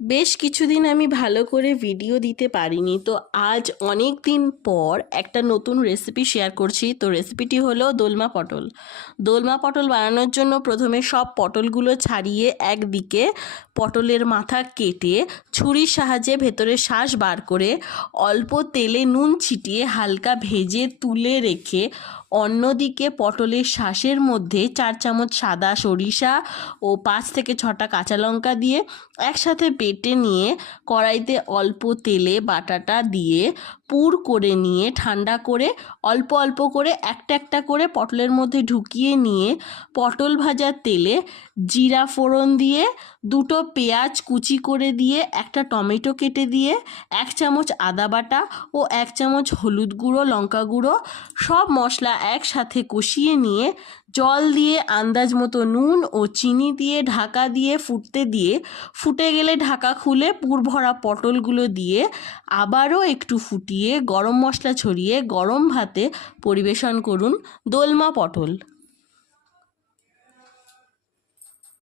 বেশ কিছুদিন আমি ভালো করে ভিডিও দিতে পারিনি, তো আজ অনেক দিন পর একটা নতুন রেসিপি শেয়ার করছি। তো রেসিপিটি হলো দোলমা পটল। দোলমা পটল বানানোর জন্য প্রথমে সব পটলগুলো ছাড়িয়ে একদিকে পটলের মাথা কেটে ছুরির সাহায্যে ভেতরের শাঁস বার করে অল্প তেলে নুন ছিটিয়ে হালকা ভেজে তুলে রেখে অন্যদিকে পটলের শাঁসের মধ্যে 4 চামচ সাদা সরিষা ও 5 থেকে 6টা কাঁচা লঙ্কা দিয়ে একসাথে বেটে নিয়ে কড়াইতে অল্প তেলে বাটাটা দিয়ে পুর করে নিয়ে ঠান্ডা করে অল্প অল্প করে একটা একটা করে পটলের মধ্যে ঢুকিয়ে নিয়ে পটল ভাজার তেলে জিরা ফোড়ন দিয়ে দুটো পেঁয়াজ কুচি করে দিয়ে একটা টমেটো কেটে দিয়ে 1 চামচ আদা বাটা ও 1 চামচ হলুদ গুঁড়ো লঙ্কা গুঁড়ো সব মশলা একসাথে কষিয়ে নিয়ে জল দিয়ে আন্দাজ মতো নুন ও চিনি দিয়ে ঢাকা দিয়ে ফুটে গেলে ঢাকা খুলে পুর ভরা পটলগুলো দিয়ে আবারও একটু ফুটিয়ে গরম মশলা ছড়িয়ে গরম ভাতে পরিবেশন করুন দোলমা পটল।